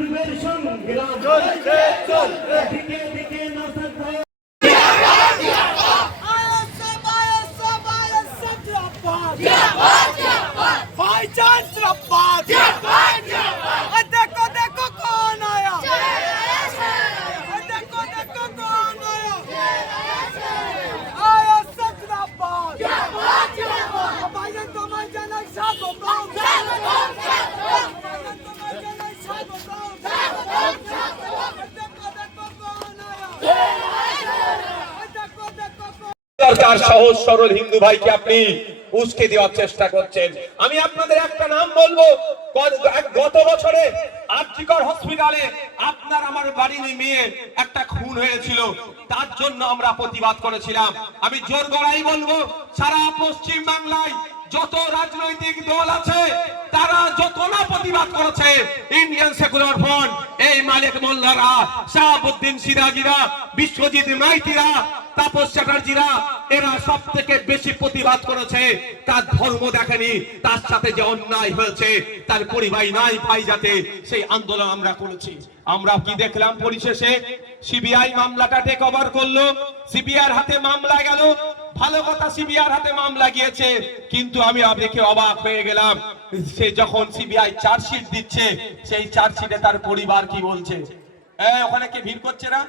জুলমের সংগ্রাম দিকে দিকে নাসর भाईजान जिंदाबाद देखो देखो कौन आया देखो देखो कौन आया आया जिंदाबाद भाईजान तुम्हारे जनक स्वागत সরকার সহজ সরল হিন্দু ভাইকে আপনি উস্কে দেওয়ার চেষ্টা করছেন। আমি আপনাদের একটা নাম বলবো, গত বছরে আরজিকর হসপিটালে আপনার আমার বাড়ির মেয়ে একটা খুন হয়েছিল, তার জন্য আমরা প্রতিবাদ করেছিলাম। আমি জোর গলায় বলবো, সারা পশ্চিম বাংলায় যত রাজনৈতিক দল আছে তারা যত না প্রতিবাদ করেছে, ইন্ডিয়ান সেকুলার ফ্রন্ট, এই মালিক মোল্লারা, শাহাবুদ্দিন সিরাজিরা, বিশ্বজিৎ মাইতিরা, তাপস চ্যাটার্জিরা, এরা সব থেকে বেশি প্রতিবাদ করেছে। তার ধর্ম দেখেনি, তার সাথে যে অন্যায় হয়েছে তার পরিবার নাই পাই যাতে সেই আন্দোলন আমরা করেছি। আমরা কি দেখলাম পরিশেষে সিবিআই মামলাটা টেক ওভার করলো, সিবিআইর হাতে মামলা গেল। ভালো কথা, সিবিআইর হাতে মামলা গিয়েছে, কিন্তু আমি দেখে অবাক হয়ে গেলাম, সে যখন সিবিআই চার্জশিট দিচ্ছে সেই চার্জশিটে তার পরিবার কি বলছে, ওখানে কি ভিড় করছে না?